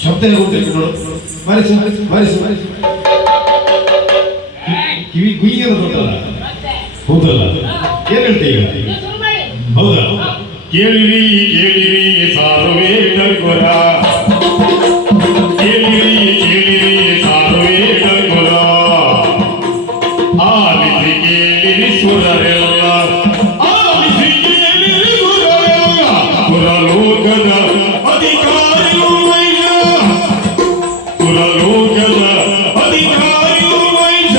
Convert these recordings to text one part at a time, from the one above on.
ಶಬ್ದ ಗೊತ್ತಿಲ್ಲ ನೋಡು ಬಾರಿಸು ಬಾರಿಸು ಬಾರಿಸು ಕಿವಿ ಗುಯ್ಯ ಗೊತ್ತಲ್ಲ ಹೌದಲ್ಲ ಏನ್ ಹೇಳ್ತೀವಿ ಹೌದಾ ಕೇಳಿರಿ ಕೇಳಿರಿ ಸಾರುವೆ ಡಂಗುರ ಕೇಳಿರಿ ಕೇಳಿರಿ ಸಾರುವೆ ಡಂಗುರ ಆಲಿಸಿ ಕೇಳಿರಿ ಸುರರೆಲ್ಲ కులలోకల అధికారులైన కులలోకల అధికారులైన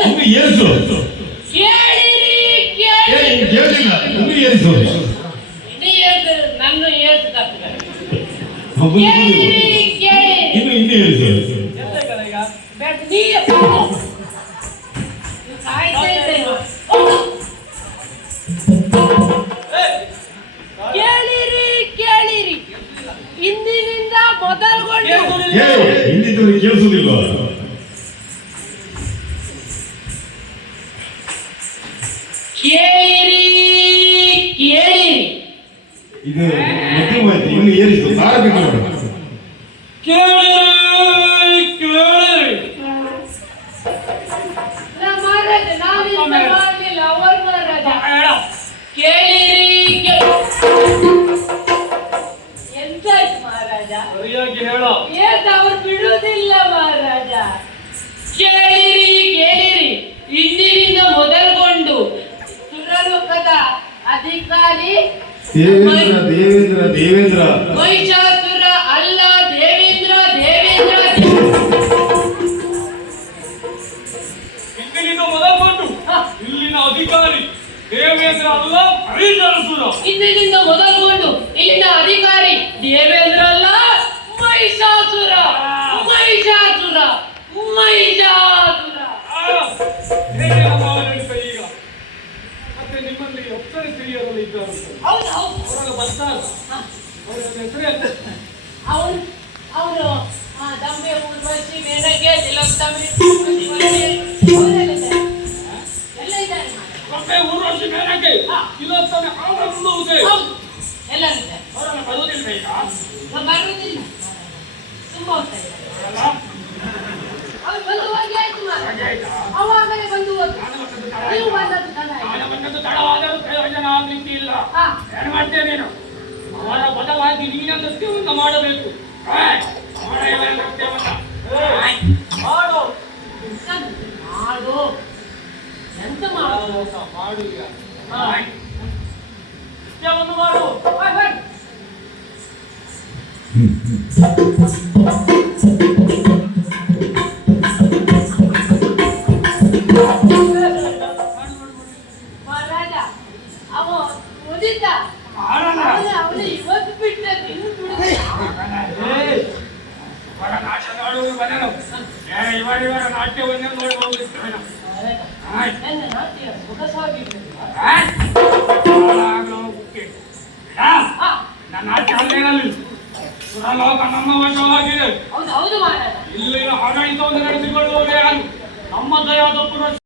ಇನ್ನು ಏರಿಸು ಕೇಳಿರಿ ಏ ಕೇಳಿರಿ ಇನ್ನು ಕೇಳಿಲ್ಲ ಇನ್ನು ಮೊದಲುಗೊಂಡು ಏ ಕೇಳಿಸೋದಿಲ್ಲ ಕೇಳಿರಿ ಕೇಳಿರಿ. ಇದು ಮಧ್ಯಮ ಆಯ್ತು ಇನ್ನು ಏರಿಸು ನಾಳೆ ಬಿಟ್ಟು ಹೇಳ ಕೇಳಿರಿ. ಸರಿಯಾಗಿ ಹೇಳ. ಏತ ಅವ್ರು ಬಿಡುವುದಿಲ್ಲ ಮಹಾರಾಜ. ಕೇಳಿರಿ ಕೇಳಿರಿ. ಇಂದಿನಿಂದ ಮೊದಲುಗೊಂಡು ಸುರಲೋಕದ ಅಧಿಕಾರಿ ದೇವೇಂದ್ರ ದೇವೇಂದ್ರ ದೇವೇಂದ್ರ. ಮಹಿಷಾಸುರ ಅಲ್ಲ ದೇವೇಂದ್ರ ದೇವೇಂದ್ರ. ಇಂದಿನಿಂದ ಮೊದಲುಗೊಂಡು ಇಲ್ಲಿನ ಅಧಿಕಾರಿ ದೇವೇಂದ್ರ ಅಲ್ಲ ಹರಿಜನಸುರ ಇಂದಿನಿಂದ ಮೊದಲುಗೊಂಡು ಇಲ್ಲಿನ ಅಧಿಕಾರಿ ದೇವೇಂದ್ರ ಅಲ್ಲ ಮಹಿಷಾಸುರ ಮಹಿಷಾಸುರ ಮಹಿಷಾಸುರ ಹೇಗೆ ನಮ್ಮ ಆಡಳಿತ ಈಗ ಮತ್ತೆ ನಿಮ್ಮಲ್ಲಿ ಒಬ್ಬರೇ ಸ್ತ್ರೀಯರಲ್ಲಿ ಇದ್ದಾರೆ ಹೌದು ಅವರೆಲ್ಲ ಬರ್ತಾರೆ ಅವರ ಹೆಸರು ಅವರು ಅವರು ದಂಬೆ ಊರ್ವಶಿ ಮೇನಕೆ ತಿಲೋತ್ತಮಿ ಅವರೆಲ್ಲ. ಎಲ್ಲ ಇದ್ದಾರೆ ಮಾರ್ರೆ. ಮತ್ತೆ ಊರ್ವಶಿ ಮೇನಕೆ ಹಾ. ಇದೆ ಎಲ್ಲರೂ ಇದ್ದಾರೆ ಅವರೆಲ್ಲ ಬರುವುದಿಲ್ಲ ಈಗ ಬರುವುದಿಲ್ಲ ತುಂಬಾ ಹೋಗ್ತಾ ಅವಾಗಲೇ ಬಂದು ಹೋದ್ರು ನಾನು ಬಂದದ್ದು ತಡ ನೀವು ಆಯ್ತು. ಬಂದದ್ದು ತಡ ಆಯ್ತು. ನಾನು ಬಂದದ್ದು ತಡವಾದರೂ ಪ್ರಯೋಜನ ಆಗ್ಲಿಕ್ಕೆ ಇಲ್ಲ ಹಾ ಏನು ಮಾಡ್ತೇನೆ ನೀನು ಅವರ ಬದಲಾಗಿ ನೀನ ನೃತ್ಯವನ್ನು ಮಾಡಬೇಕು ಏಯ್, ಅವರ ಇವರ ನೃತ್ಯವನ್ನ ಏಯ್, ಮಾಡು ಎಂತ ಮಾಡು ಎಂತ ಮಾಡು ಮಾಡು ಈಗ ಹಾ. ನೃತ್ಯವನ್ನು ಮಾಡು ಹೋಯ್, ಹೋಯ್. ನಾಟ್ಯ ಅಲ್ಲೇನಲ್ಲಿ ಸುರಲೋಕ ನಮ್ಮ ವಶವಾಗಿದೆ. ಹೌದು ಹೌದು ಮಹಾರಾಜ ಇಲ್ಲಿನ ಆಡಳಿತವನ್ನು ನಡೆಸಿಕೊಳ್ಳುವವರು ಯಾರು? ನಮ್ಮ ದಯಾದ